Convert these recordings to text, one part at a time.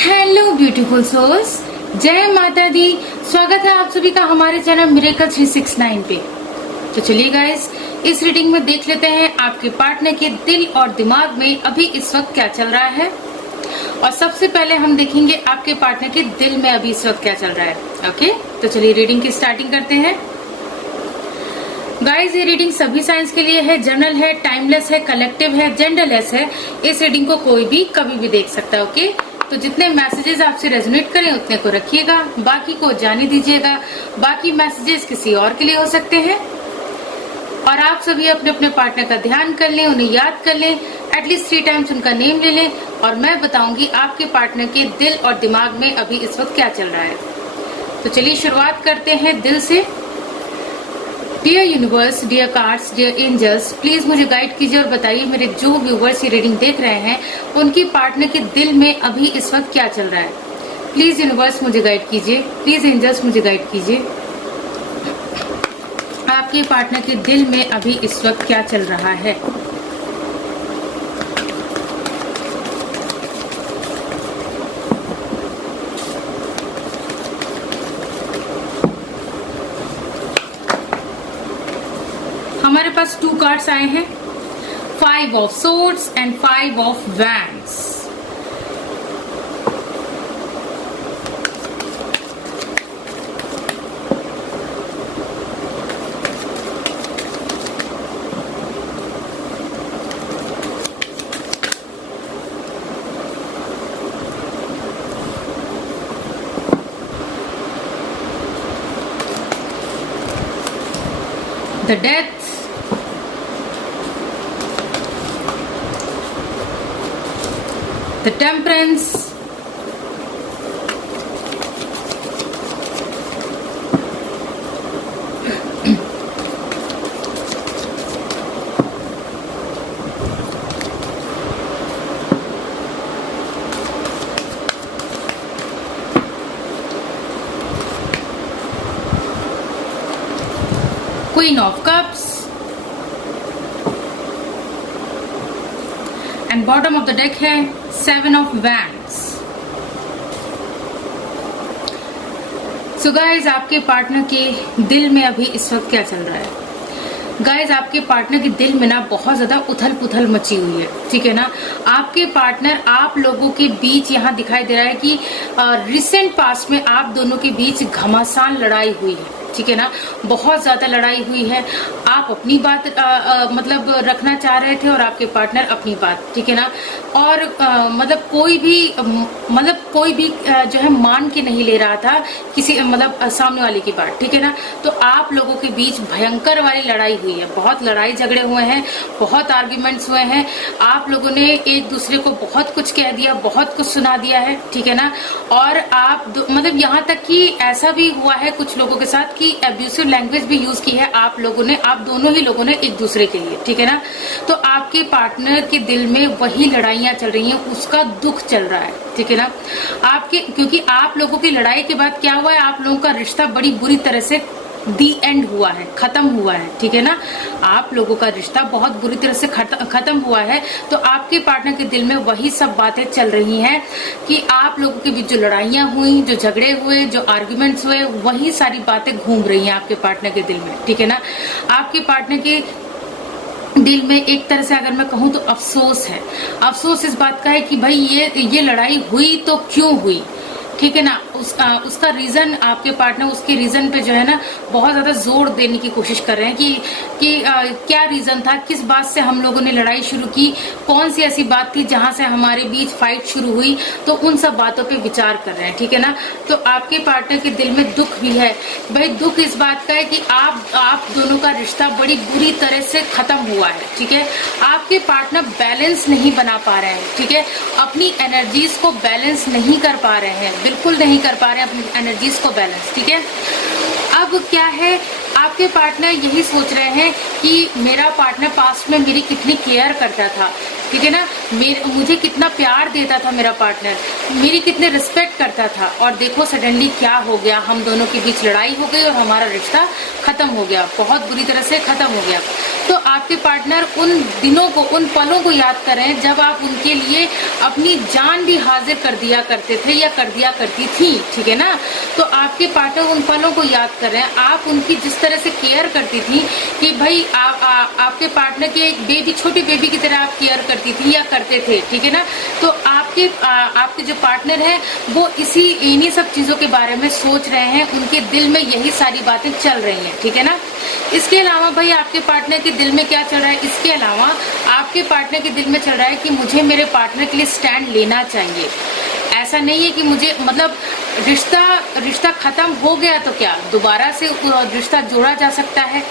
Hello beautiful souls, जय माता दी। स्वागत है आप सभी का हमारे चैनल मिरेकल 369 पे। तो चलिए गाइस, इस रीडिंग में देख लेते हैं आपके पार्टनर के दिल और दिमाग में अभी इस वक्त क्या चल रहा है। और सबसे पहले हम देखेंगे आपके पार्टनर के दिल में अभी इस वक्त क्या चल रहा है। ओके, तो चलिए रीडिंग की स्टार्टिंग करते हैं। गाइज, ये रीडिंग सभी साइंस के लिए है, जनरल है, टाइमलेस है, कलेक्टिव है, जेंडरलेस है। इस रीडिंग को कोई भी कभी भी देख सकता है। ओके, तो जितने मैसेजेस आपसे रेजोनेट करें उतने को रखिएगा, बाकी को जाने दीजिएगा। बाकी मैसेजेस किसी और के लिए हो सकते हैं। और आप सभी अपने अपने पार्टनर का ध्यान कर लें, उन्हें याद कर लें, एटलीस्ट 3 टाइम्स उनका नेम ले लें। और मैं बताऊंगी आपके पार्टनर के दिल और दिमाग में अभी इस वक्त क्या चल रहा है। तो चलिए शुरुआत करते हैं दिल से। Dear universe, dear cards, dear angels, please मुझे गाइड कीजिए और बताइए मेरे जो व्यूवर्स ये रीडिंग देख रहे हैं उनकी पार्टनर के दिल में अभी इस वक्त क्या चल रहा है। प्लीज यूनिवर्स मुझे गाइड कीजिए, प्लीज एंजल्स मुझे गाइड कीजिए। आपके पार्टनर के दिल में अभी इस वक्त क्या चल रहा है। हमारे पास 2 कार्ड्स आए हैं, 5 of swords and 5 of wands. The death, the temperance, Queen of Cups, and bottom of the deck है 7 ऑफ वैंड्स। सो गाइज, आपके पार्टनर के दिल में अभी इस वक्त क्या चल रहा है। गाइज, आपके पार्टनर के दिल में ना बहुत ज्यादा उथल पुथल मची हुई है, ठीक है ना। आपके पार्टनर आप लोगों के बीच यहाँ दिखाई दे रहा है कि रिसेंट पास्ट में आप दोनों के बीच घमासान लड़ाई हुई है, ठीक है ना। बहुत ज्यादा लड़ाई हुई है। आप अपनी बात मतलब रखना चाह रहे थे और आपके पार्टनर अपनी बात, ठीक है ना। और मतलब कोई भी जो है मान के नहीं ले रहा था किसी मतलब सामने वाले की बात, ठीक है ना। तो आप लोगों के बीच भयंकर वाली लड़ाई हुई है, बहुत लड़ाई झगड़े हुए हैं, बहुत आर्ग्यूमेंट्स हुए हैं। आप लोगों ने एक दूसरे को बहुत कुछ कह दिया, बहुत कुछ सुना दिया है, ठीक है ना। और आप मतलब यहाँ तक कि ऐसा भी हुआ है कुछ लोगों के साथ कि एब्यूसिव लैंग्वेज भी यूज की है आप दोनों ही लोगों ने एक दूसरे के लिए, ठीक है ना। तो आपके पार्टनर के दिल में वही लड़ाइयां चल रही हैं, उसका दुख चल रहा है, ठीक है ना। क्योंकि आप लोगों की लड़ाई के बाद क्या हुआ है, आप लोगों का रिश्ता बड़ी बुरी तरह से दी एंड हुआ है, खत्म हुआ है, ठीक है ना। आप लोगों का रिश्ता बहुत बुरी तरह से खत्म हुआ है। तो आपके पार्टनर के दिल में वही सब बातें चल रही हैं कि आप लोगों के बीच जो लड़ाइयां हुई, जो झगड़े हुए, जो आर्ग्यूमेंट्स हुए, वही सारी बातें घूम रही हैं आपके पार्टनर के दिल में, ठीक है ना। आपके पार्टनर के दिल में एक तरह से अगर मैं कहूँ तो अफसोस है। अफसोस इस बात का है कि भाई ये लड़ाई हुई तो क्यों हुई, ठीक है ना। उसका रीजन आपके पार्टनर उसके रीजन पे जो है ना बहुत ज्यादा जोर देने की कोशिश कर रहे हैं कि क्या रीजन था, किस बात से हम लोगों ने लड़ाई शुरू की, कौन सी ऐसी बात थी जहां से हमारे बीच फाइट शुरू हुई। तो उन सब बातों पे विचार कर रहे हैं, ठीक है ना। तो आपके पार्टनर के दिल में दुख भी है। भाई दुख इस बात का है कि आप दोनों का रिश्ता बड़ी बुरी तरह से खत्म हुआ है, ठीक है। आपके पार्टनर बैलेंस नहीं बना पा रहे हैं, ठीक है। अपनी एनर्जीज को बैलेंस नहीं कर पा रहे हैं, बिल्कुल नहीं कर पा रहे हैं अपनी एनर्जीज को बैलेंस, ठीक है। अब क्या है, आपके पार्टनर यही सोच रहे हैं कि मेरा पार्टनर पास्ट में मेरी कितनी केयर करता था, ठीक है ना। मुझे कितना प्यार देता था मेरा पार्टनर, मेरी कितने रिस्पेक्ट करता था, और देखो सडनली क्या हो गया, हम दोनों के बीच लड़ाई हो गई और हमारा रिश्ता खत्म हो गया, बहुत बुरी तरह से खत्म हो गया। तो आपके पार्टनर उन दिनों को, उन पलों को याद करें जब आप उनके लिए अपनी जान भी हाजिर कर दिया करते थे या कर दिया करती थी, ठीक है ना। तो आपके पार्टनर उन पलों को याद करें, आप उनकी जिस तरह से केयर करती थी कि भाई आपके पार्टनर के एक बेबी, छोटी बेबी की तरह आप केयर करती थी या करते थे, ठीक है ना। तो आपके जो पार्टनर है वो इन्हीं सब चीजों के बारे में सोच रहे हैं, उनके दिल में यही सारी बातें चल रही हैं, ठीक है ना। इसके अलावा भाई आपके पार्टनर के दिल में क्या चल रहा है, इसके अलावा आपके पार्टनर के दिल में चल रहा है कि मुझे मेरे पार्टनर के लिए स्टैंड लेना चाहिए। ऐसा नहीं है कि मुझे, मतलब रिश्ता खत्म हो गया तो क्या दोबारा से रिश्ता जोड़ा जा सकता है,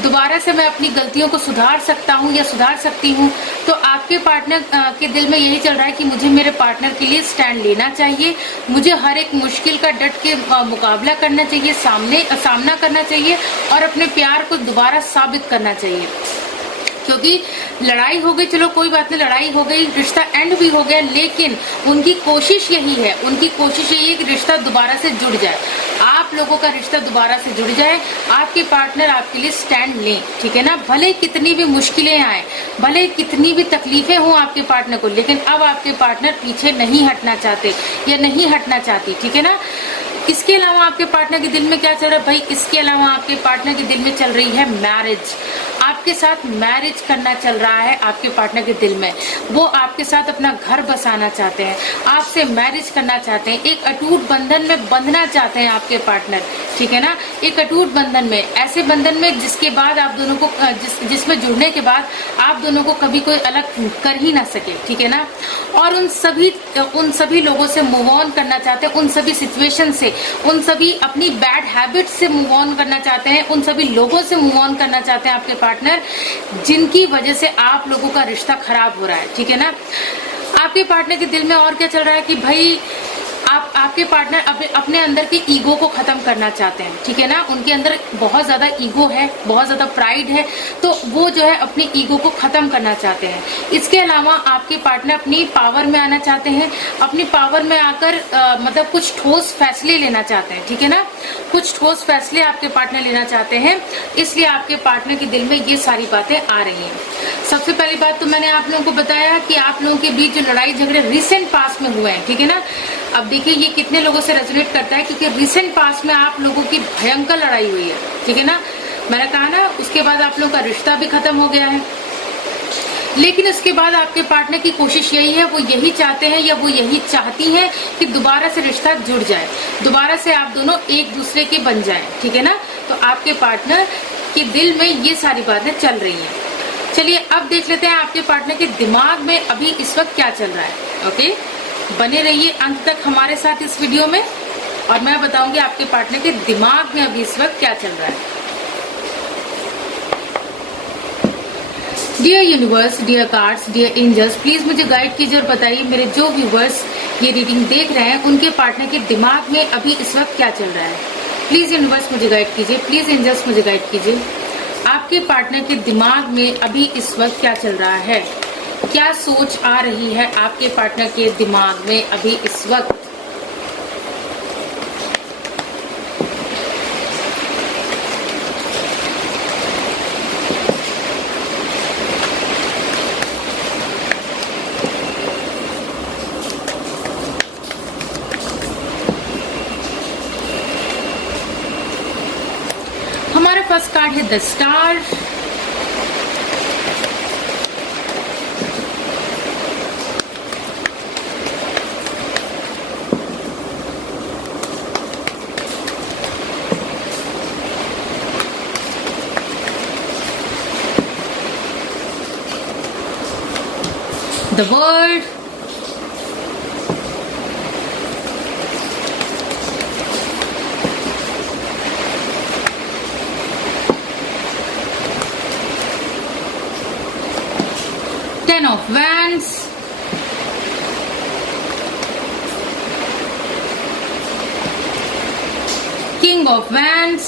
दोबारा से मैं अपनी गलतियों को सुधार सकता हूँ या सुधार सकती हूँ। तो आपके पार्टनर के दिल में यही चल रहा है कि मुझे मेरे पार्टनर के लिए स्टैंड लेना चाहिए, मुझे हर एक मुश्किल का डट के मुकाबला करना चाहिए, सामना करना चाहिए और अपने प्यार को दोबारा साबित करना चाहिए। क्योंकि लड़ाई हो गई, चलो कोई बात नहीं, लड़ाई हो गई, रिश्ता एंड भी हो गया, लेकिन उनकी कोशिश यही है, उनकी कोशिश यही है कि रिश्ता दोबारा से जुड़ जाए, आप लोगों का रिश्ता दोबारा से जुड़ जाए, आपके पार्टनर आपके लिए स्टैंड लें, ठीक है ना। भले कितनी भी मुश्किलें आए, भले कितनी भी तकलीफें हों आपके पार्टनर को, लेकिन अब आपके पार्टनर पीछे नहीं हटना चाहते या नहीं हटना चाहती, ठीक है ना। इसके अलावा आपके पार्टनर के दिल में क्या चल रहा है भाई, इसके अलावा आपके पार्टनर के दिल में चल रही है मैरिज, आपके साथ मैरिज करना चल रहा है आपके पार्टनर के दिल में। वो आपके साथ अपना घर बसाना चाहते हैं, आपसे मैरिज करना चाहते हैं, एक अटूट बंधन में बंधना चाहते हैं आपके पार्टनर, ठीक है ना। एक अटूट बंधन में, ऐसे बंधन में जिसके बाद आप दोनों को जिसमें जुड़ने के बाद आप दोनों को कभी कोई अलग कर ही ना सके, ठीक है ना। और उन सभी लोगों से मूव ऑन करना चाहते हैं, उन सभी सिचुएशन से, उन सभी अपनी बैड हैबिट से मूव ऑन करना चाहते हैं, उन सभी लोगों से मूव ऑन करना चाहते हैं आपके पार्टनर, जिनकी वजह से आप लोगों का रिश्ता खराब हो रहा है, ठीक है ना। आपके पार्टनर के दिल में और क्या चल रहा है कि भाई आपके पार्टनर अपने अंदर की ईगो को खत्म करना चाहते हैं, ठीक है ना। उनके अंदर बहुत ज्यादा ईगो है, बहुत ज्यादा प्राइड है, तो वो जो है अपनी ईगो को खत्म करना चाहते हैं। इसके अलावा आपके पार्टनर अपनी पावर में आना चाहते हैं, अपनी पावर में आकर मतलब कुछ ठोस फैसले लेना चाहते हैं, ठीक है ना। कुछ ठोस फैसले आपके पार्टनर लेना चाहते हैं, इसलिए आपके पार्टनर के दिल में ये सारी बातें आ रही हैं। सबसे पहली बात तो मैंने आप लोगों को बताया कि आप लोगों के बीच जो लड़ाई झगड़े रिसेंट पास्ट में हुए हैं, ठीक है ना। अब देखिए ये कितने लोगों से रेजोनेट करता है, क्योंकि रिसेंट पास्ट में आप लोगों की भयंकर लड़ाई हुई है, ठीक है ना। मैंने कहा ना, उसके बाद आप लोगों का रिश्ता भी खत्म हो गया है, लेकिन उसके बाद आपके पार्टनर की कोशिश यही है, वो यही चाहते हैं या वो यही चाहती हैं कि दोबारा से रिश्ता जुड़ जाए, दोबारा से आप दोनों एक दूसरे के बन जाएं, ठीक है ना। तो आपके पार्टनर के दिल में ये सारी बातें चल रही हैं। चलिए अब देख लेते हैं आपके पार्टनर के दिमाग में अभी इस वक्त क्या चल रहा है। ओके, बने रहिए अंत तक हमारे साथ इस वीडियो में और मैं बताऊंगी आपके पार्टनर के दिमाग में अभी इस वक्त क्या चल रहा है। Dear universe, dear cards, dear angels, please मुझे गाइड कीजिए और बताइए मेरे जो व्यूवर्स ये रीडिंग देख रहे हैं उनके पार्टनर के दिमाग में अभी इस वक्त क्या चल रहा है। प्लीज यूनिवर्स मुझे गाइड कीजिए, प्लीज एंजल्स मुझे गाइड कीजिए, आपके पार्टनर के दिमाग में अभी इस वक्त क्या चल रहा है, क्या सोच आ रही है आपके पार्टनर के दिमाग में अभी इस वक्त। हमारा फर्स्ट कार्ड है the star, the world, Ten of Wands, King of Wands,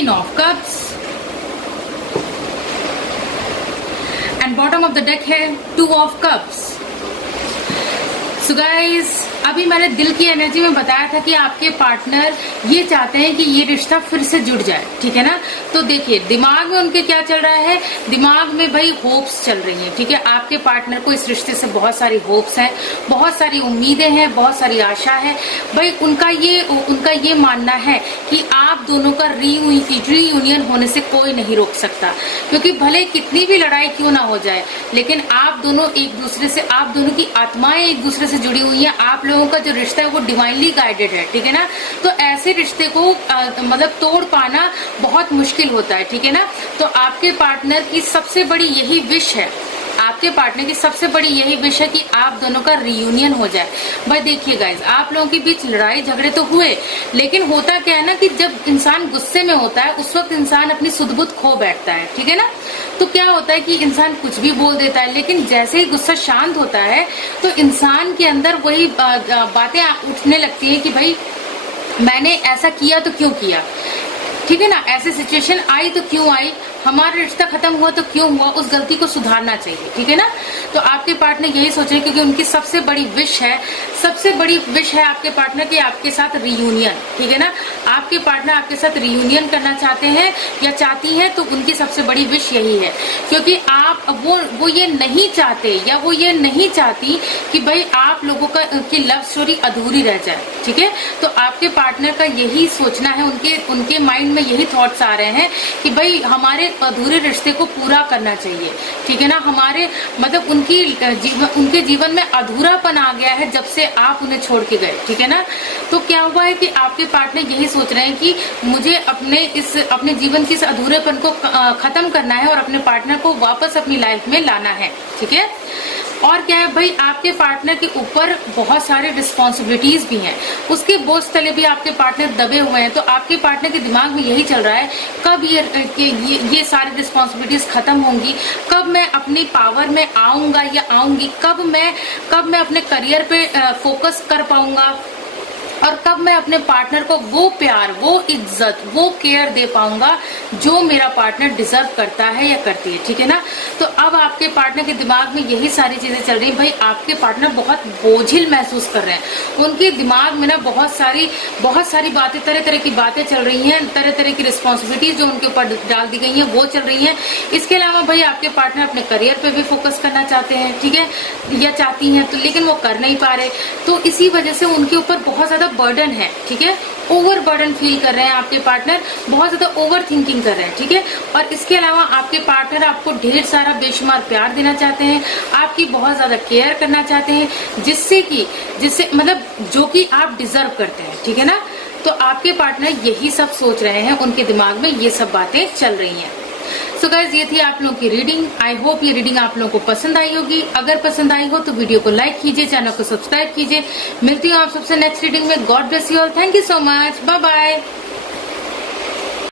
queen of cups and bottom of the deck है two of cups. So guys, अभी मैंने दिल की एनर्जी में बताया था कि आपके पार्टनर ये चाहते हैं कि ये रिश्ता फिर से जुड़ जाए, ठीक है ना। तो देखिए दिमाग में उनके क्या चल रहा है, दिमाग में भाई होप्स चल रही हैं, ठीक है। आपके पार्टनर को इस रिश्ते से बहुत सारी होप्स हैं, बहुत सारी उम्मीदें हैं, बहुत सारी आशा है। भाई उनका ये मानना है कि आप दोनों का रीयूनियन होने से कोई नहीं रोक सकता, क्योंकि भले कितनी भी लड़ाई क्यों ना हो जाए, लेकिन आप दोनों एक दूसरे से, आप दोनों की आत्माएं एक दूसरे से जुड़ी हुई हैं। आप लोगों का जो रिश्ता है वो डिवाइनली गाइडेड है, ठीक है ना। तो ऐसे रिश्ते को मतलब तोड़ पाना बहुत मुश्किल होता है, ठीक है ना। तो आपके पार्टनर की सबसे बड़ी यही विश है, आपके पार्टनर की सबसे बड़ी यही विश है कि आप दोनों का रियूनियन हो जाए। भाई देखिए गाइज, आप लोगों के बीच लड़ाई झगड़े तो हुए, लेकिन होता क्या है ना कि जब इंसान गुस्से में होता है उस वक्त इंसान अपनी सुध-बुध खो बैठता है, ठीक है ना। तो क्या होता है कि इंसान कुछ भी बोल देता है, लेकिन जैसे ही गुस्सा शांत होता है तो इंसान के अंदर वही बातें उठने लगती है कि भाई मैंने ऐसा किया तो क्यों किया, ठीक है ना। ऐसी सिचुएशन आई तो क्यों आई, हमारा रिश्ता खत्म हुआ तो क्यों हुआ, उस गलती को सुधारना चाहिए, ठीक है ना। तो आपके पार्टनर यही सोच रहे हैं, क्योंकि उनकी सबसे बड़ी विश है, सबसे बड़ी विश है आपके पार्टनर की आपके साथ रियूनियन, ठीक है ना। आपके पार्टनर आपके साथ रियूनियन करना चाहते हैं या चाहती हैं, तो उनकी सबसे बड़ी विश यही है, क्योंकि आप वो ये नहीं चाहते या वो ये नहीं चाहती कि भाई आप लोगों की लव स्टोरी अधूरी रह जाए, ठीक है। तो आपके पार्टनर का यही सोचना है, उनके माइंड में यही थॉट्स आ रहे हैं कि भाई हमारे अधूरे रिश्ते को पूरा करना चाहिए, ठीक है ना। हमारे मतलब उनके जीवन में अधूरापन आ गया है जब से आप उन्हें छोड़ के गए, ठीक है ना। तो क्या हुआ है कि आपके पार्टनर यही सोच रहे हैं कि मुझे अपने जीवन के इस अधूरेपन को खत्म करना है और अपने पार्टनर को वापस अपनी लाइफ में लाना है, ठीक है। और क्या है भाई, आपके पार्टनर के ऊपर बहुत सारे रिस्पॉन्सिबिलिटीज भी हैं, उसके बोझ तले भी आपके पार्टनर दबे हुए हैं। तो आपके पार्टनर के दिमाग में यही चल रहा है कब ये सारी रिस्पॉन्सिबिलिटीज खत्म होंगी, कब मैं अपनी पावर में आऊंगा या आऊंगी, कब मैं अपने करियर पे फोकस कर पाऊंगा, और कब मैं अपने पार्टनर को वो प्यार, वो इज्जत, वो केयर दे पाऊंगा जो मेरा पार्टनर डिजर्व करता है या करती है, ठीक है ना। तो अब आपके पार्टनर के दिमाग में यही सारी चीजें चल रही हैं। भाई आपके पार्टनर बहुत बोझिल महसूस कर रहे हैं, उनके दिमाग में ना बहुत सारी बातें, तरह तरह की बातें चल रही हैं, तरह तरह की रिस्पॉन्सिबिलिटीज जो उनके ऊपर डाल दी गई हैं वो चल रही हैं। इसके अलावा भाई आपके पार्टनर अपने करियर पे भी फोकस करना चाहते हैं, ठीक है, या चाहती हैं, तो लेकिन वो कर नहीं पा रहे। तो इसी वजह से उनके ऊपर बहुत ज्यादा बर्डन है, ठीक है, ओवर बर्डन फील कर रहे हैं आपके पार्टनर, बहुत ज्यादा ओवर थिंकिंग कर रहे हैं, ठीक है। और इसके अलावा आपके पार्टनर आपको ढेर सारा बेशुमार प्यार देना चाहते हैं, आपकी बहुत ज्यादा केयर करना चाहते हैं, जिससे मतलब जो कि आप डिजर्व करते हैं, ठीक है ना। तो आपके पार्टनर यही सब सोच रहे हैं, उनके दिमाग में ये सब बातें चल रही हैं। सो गाइज, ये थी आप लोगों की रीडिंग। आई होप ये रीडिंग आप लोगों को पसंद आई होगी। अगर पसंद आई हो तो वीडियो को लाइक कीजिए, चैनल को सब्सक्राइब कीजिए। मिलती हूँ आप सबसे नेक्स्ट रीडिंग में। God bless you all. Thank you so much. Bye bye.